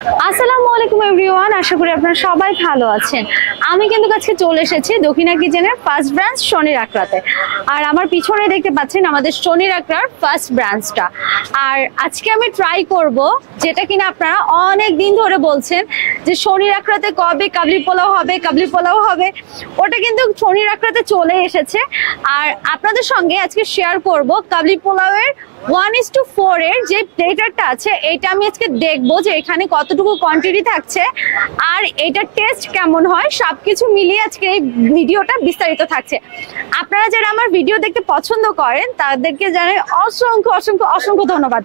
আসসালামু আলাইকুম এভরিওয়ান, আশা করি আপনারা সবাই ভালো আছেন। আমি কিন্তু আজকে চলে এসেছি দক্ষিণা কিচেনের ফার্স্ট ব্রাঞ্চ শনির আকরাতে। আর আমার পিছনে দেখতে পাচ্ছেন আমাদের শনির আকরার ফার্স্ট ব্রাঞ্চটা। আর আজকে আমি ট্রাই করব যেটা কিনা আপনারা অনেক দিন ধরে বলছেন যে শনির আকরাতে কবে কাবলি পোলাও হবে, কাবলি পোলাও হবে। ওটা কিন্তু শনির আকরাতে চলে এসেছে। আর আপনাদের সঙ্গে আজকে শেয়ার করব কাবলি পোলাওয়ের 1:4 এর যে প্লেটারটা আছে, এটা আমি আজকে দেখবো যে এখানে কতটুকু কোয়ান্টিটি থাকছে আর এটার টেস্ট কেমন হয়, সবকিছু মিলিয়ে আজকে এই ভিডিওটা বিস্তারিত থাকছে। আপনারা যারা আমার ভিডিও দেখতে পছন্দ করেন তাদেরকে জানাই অসংখ্য অসংখ্য অসংখ্য ধন্যবাদ।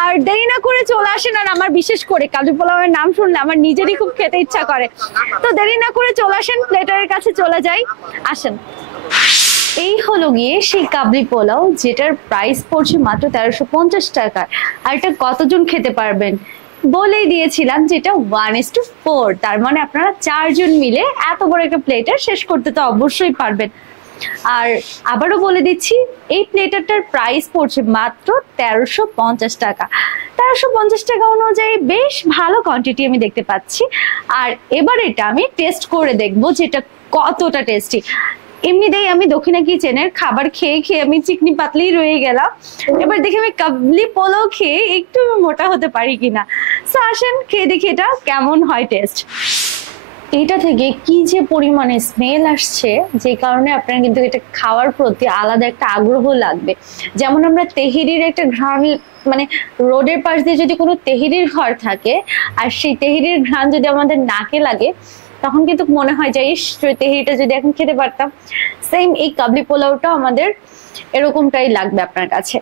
আর দেরি না করে চলে আসেন। আর আমার বিশেষ করে কাবলি পোলাওয়ের নাম শুনলে আমার নিজেরই খুব খেতে ইচ্ছা করে। তো দেরি না করে চলে আসেন, প্লেটারের কাছে চলে যাই, আসেন। এই হলো গিয়ে সেই কাবলি পোলাও, যেটার প্রাইস পড়ছে মাত্র 1350 টাকা। আর এটা কতজন খেতে পারবেন বলেই দিয়েছিলাম, যেটা 1:4, তার মানে আপনারা 4 জন মিলে এত বড় একটা প্লেটার শেষ করতে তো অবশ্যই পারবেন। আর আবারও বলে দিচ্ছি, এই প্লেটারটার প্রাইস পড়ছে মাত্র 1350 টাকা। 1350 টাকা অনুযায়ী বেশ ভালো কোয়ান্টিটি আমি দেখতে পাচ্ছি। আর এবার এটা আমি টেস্ট করে দেখবো যেটা কতটা টেস্টি। এমনিতেই আমি দক্ষিণা কিচেনের খাবার খেয়ে খেয়ে আমি চিকনি পাতলেই রয়ে গেলাম। এবার দেখি আমি কাবলি পোলাও খেয়ে একটু মোটা হতে পারি কিনা। তো আসেন খেয়ে দেখি এটা কেমন হয় টেস্ট। এটা থেকে কি যে পরিমাণে স্মেল আসছে, যে কারণে আপনার কিন্তু এটা খাওয়ার প্রতি আলাদা একটা আগ্রহ লাগবে। যেমন আমরা তেহেরির একটা ঘ্রাণ, মানে রোডের পাশ দিয়ে যদি কোনো তেহেরির ঘর থাকে আর সেই তেহেরির ঘ্রাণ যদি আমাদের নাকে লাগে, তখন কিন্তু মনে হয় যে ইস, তেহেরিটা যদি এখন খেতে পারতাম। সেম এই কাবলি পোলাওটা আমাদের এরকমটাই লাগবে আপনার কাছে।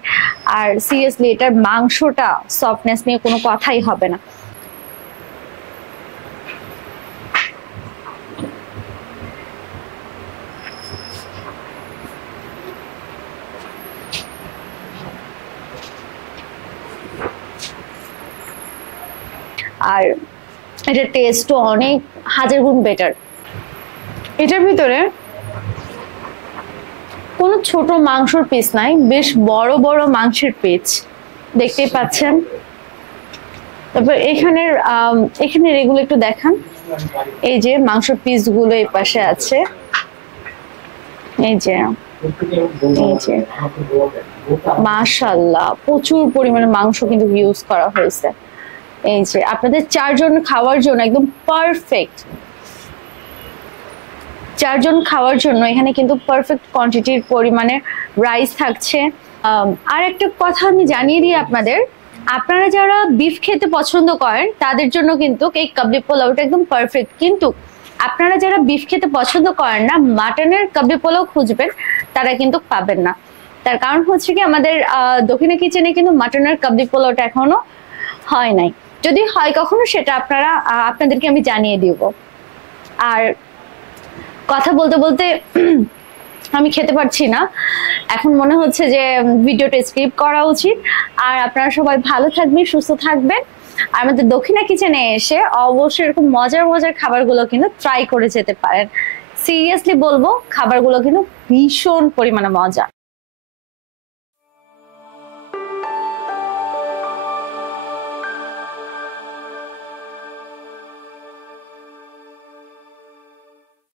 আর সিরিয়াসলি এটার মাংসটা সফটনেস নিয়ে কোনো কথাই হবে না। আর এটার টেস্টও অনেক হাজার গুণ বেটার। এটার ভিতরে কোনো ছোট মাংসের পিস নাই, বেশ বড় বড় মাংসের পিস দেখতেই পাচ্ছেন। তারপর এখানের এগুলো একটু দেখান। এই যে মাংসের পিস গুলো এই পাশে আছে, এই যে মাশাআল্লাহ প্রচুর পরিমাণে মাংস কিন্তু ইউজ করা হয়েছে। এই যে আপনাদের 4 জন খাওয়ার জন্য একদম পারফেক্ট। 4 জন খাওয়ার জন্য এখানে কিন্তু পারফেক্ট কোয়ান্টিটির পরিমাণে রাইস থাকছে। আর একটা কথা আমি জানিয়ে দিই আপনাদের, আপনারা যারা বিফ খেতে পছন্দ করেন তাদের জন্য কিন্তু এই কাবলি পোলাওটা একদম পারফেক্ট। কিন্তু আপনারা যারা বিফ খেতে পছন্দ করেন না, মাটনের কাবলি পোলাও খুঁজবেন, তারা কিন্তু পাবেন না। তার কারণ হচ্ছে কি, আমাদের দক্ষিণা কিচেনে কিন্তু মাটনের কাবলি পোলাওটা এখনো হয় নাই। যদি হয় কখনো, সেটা আপনাদেরকে আমি জানিয়ে দিব। আর কথা বলতে বলতে আমি খেতে পারছি না, এখন মনে হচ্ছে যে ভিডিওটা স্কিপ করা উচিত। আর আপনারা সবাই ভালো থাকবেন, সুস্থ থাকবেন। আর আমাদের দক্ষিণা কিচেনে এসে অবশ্যই এরকম মজার মজার খাবারগুলো কিন্তু ট্রাই করে যেতে পারেন। সিরিয়াসলি বলবো, খাবারগুলো কিন্তু ভীষণ পরিমাণে মজা।